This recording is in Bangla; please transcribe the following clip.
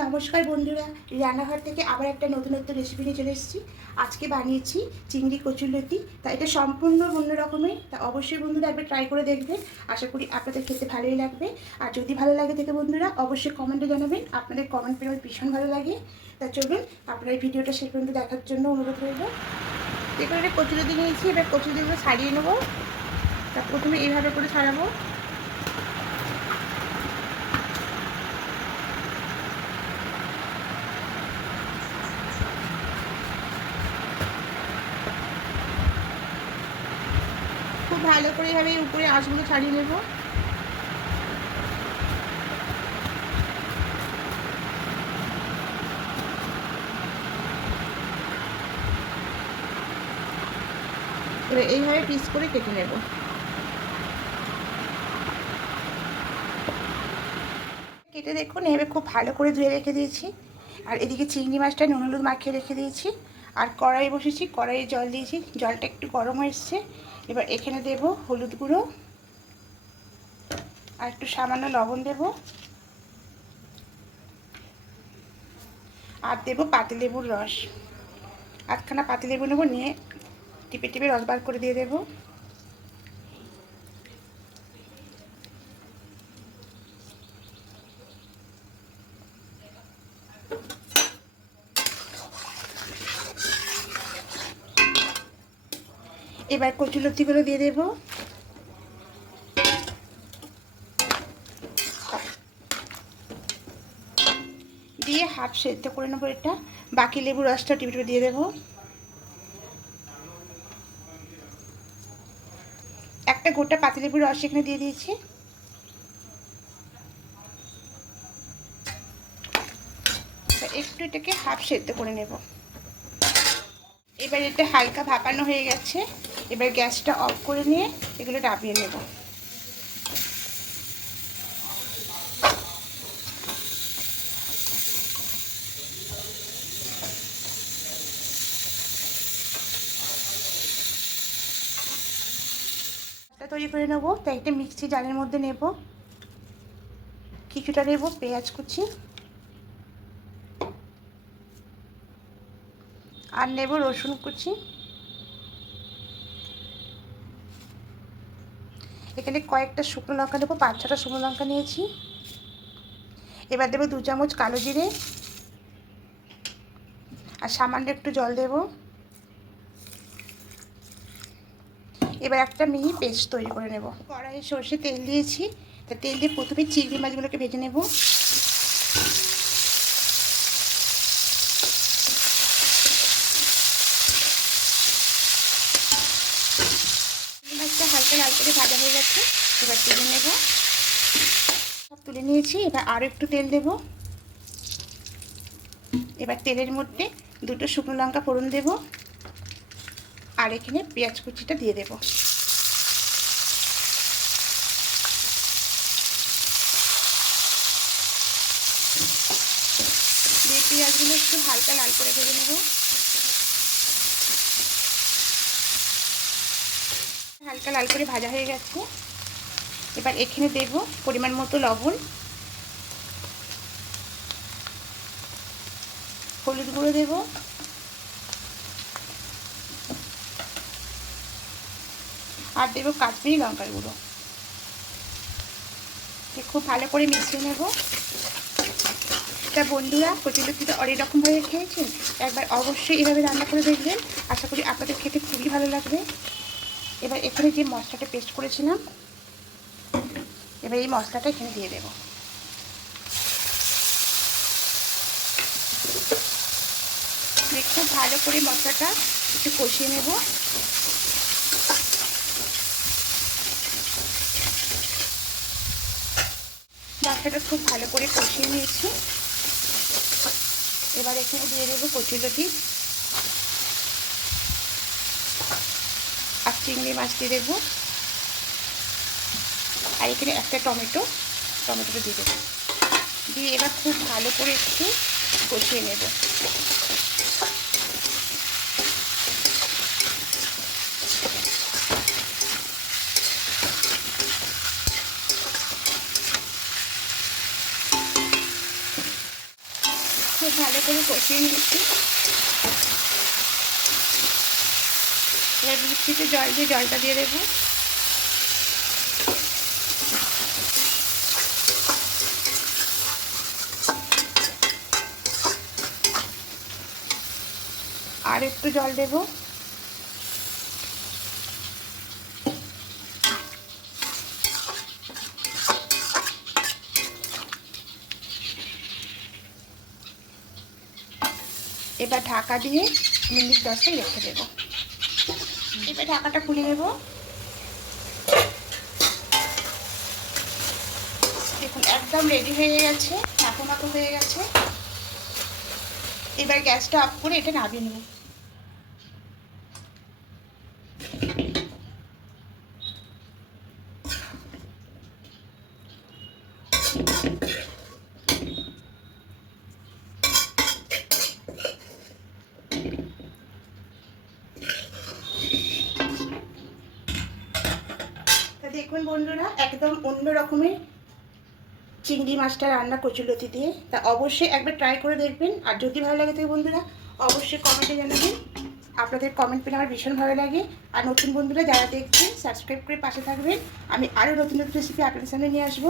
নমস্কার বন্ধুরা, রান্নাঘর থেকে আবার একটা নতুনত্ব রেসিপি নিয়ে চলে এসেছি। আজকে বানিয়েছি চিংড়ি কচুরলতি। তা এটা সম্পূর্ণ অন্য রকমের, তা অবশ্যই বন্ধুরা একবার ট্রাই করে দেখবেন আশা করি আপনাদের খেতে ভালোই লাগবে। আর যদি ভালো লাগে থেকে বন্ধুরা, অবশ্যই কমেন্টে জানাবেন। আপনাদের কমেন্ট পেয়ে আমার ভীষণ ভালো লাগে। তা চলুন আপনার ভিডিওটা শেষ পর্যন্ত দেখার জন্য অনুরোধ রইল। দেখুন এটা নিয়েছি, এবার কচুরলতিগুলো ছাড়িয়ে নেব। তা প্রথমে এইভাবে করে ছাড়াবো। খুব ভালো করে এভাবে উপরে আঁশগুলো ছাড়িয়ে নেব। এইভাবে পিস করে কেটে নেব। কেটে দেখুন, এভাবে খুব ভালো করে ধুয়ে রেখে দিয়েছি। আর এদিকে চিংড়ি মাছটা নুন হলুদ মাখিয়ে রেখে দিয়েছি। আর কড়াই বসেছি, কড়াইয়ে জল দিয়েছি। জলটা একটু গরম হয়ে এসছে। এবার এখানে দেব হলুদ গুঁড়ো আর একটু সামান্য লবণ দেব। আর দেব পাতিলেবুর রস। আধখানা পাতিলেবু নেব, নিয়ে টিপে টিপে রস বার করে দিয়ে দেবো। এবার কচুলতিগুলো দিয়ে দেব। দিয়ে হাফ সেদ্ধ করে নেব এটা। বাকি লেবুর রসটা টিপে দিয়ে দেবো। একটা গোটা পাতিলেবুর রস এখানে দিয়ে দিয়েছি। একটু এটাকে হাফ সেদ্ধ করে নেব। এবার এটা হালকা ভাপানো হয়ে গেছে। এবার গ্যাসটা অফ করে নিয়ে এগুলো ডাবিয়ে নেব। তৈরি করে নেব, তাই একটা মিক্সি জারের মধ্যে নেব। কিছুটা নেব পেঁয়াজ কুচি। আর নেব রসুন কুচি। এখানে কয়েকটা শুকনো লঙ্কা দেবো, পাঁচ ছটা শুকনো লঙ্কা নিয়েছি। এবার দেবো দু চামচ কালো জিরে। আর সামান্য একটু জল দেব। এবার একটা মিহি পেস্ট তৈরি করে নেব। কড়াইয়ে সর্ষে তেল দিয়েছি। তা তেল দিয়ে প্রথমে চিংড়ি মাছগুলোকে ভেজে নেব মাছটা হালকা লাল করে ভাজা হয়ে যাচ্ছে এবার তুলে নেব। সব তুলে নিয়েছি, এবার আরও একটু তেল দেব। এবার তেলের মধ্যে দুটো শুকনো লঙ্কা ফোড়ন দেব। আর এখানে পেঁয়াজ কুচিটা দিয়ে দেব। দিয়ে পেঁয়াজগুলো একটু হালকা লাল করে ভেজে নেব। হালকা লাল করে ভাজা হয়ে গেছে। এবার এখানে দেব পরিমাণ মতো লবণ। হলুদ গুঁড়ো দেব। আর দেব কাশ্মীরি লঙ্কার গুঁড়ো। খুব ভালো করে মিশিয়ে নেব। তা বন্ধুরা কচুলতি তো অনেক রকমভাবে খেয়েছেন, একবার অবশ্যই এভাবে রান্না করে দেখবেন। আশা করি আপনাদের খেতে খুবই ভালো লাগবে। এবার এখানে যে মশলাটা পেস্ট করেছিলাম, এবার এই মশলাটা এখানে দিয়ে দেব। খুব ভালো করে মশলাটা একটু কষিয়ে নেব। মশলাটা খুব ভালো করে কষিয়ে নিয়েছি। এবার এখানে দিয়ে দেবো কচুলতি চিংড়ি মাছটি দেবো আর এখানে একটা টমেটো, টমেটোটা দিয়ে দেবো। দিয়ে এবার খুব ভালো করে একটু কষিয়ে নেব। খুব ভালো করে কষিয়ে নিচ্ছি এবার মিক্সিতে জল দিয়ে জলটা দিয়ে দেবো। আর একটু জল দেবো। এবার ঢাকা দিয়ে মিনিট দশটাই রেখে দেবো। এবার ঢাকাটা খুলে নেব। দেখুন, একদম রেডি হয়ে গেছে মাখো মাখো হয়ে গেছে। এবার গ্যাসটা অফ করে এটা নামিয়ে নেব। দেখুন বন্ধুরা, একদম অন্য রকমের চিংড়ি মাছটা রান্না কচুলতি দিয়ে। তা অবশ্যই একবার ট্রাই করে দেখবেন। আর যদি ভালো লাগে থাকে বন্ধুরা, অবশ্যই কমেন্টে জানাবেন। আপনাদের কমেন্ট পেলে আমার ভীষণ ভালো লাগে। আর নতুন বন্ধুরা যারা দেখছেন সাবস্ক্রাইব করে পাশে থাকবেন। আমি আরও নতুন নতুন রেসিপি আপনাদের সামনে নিয়ে আসব।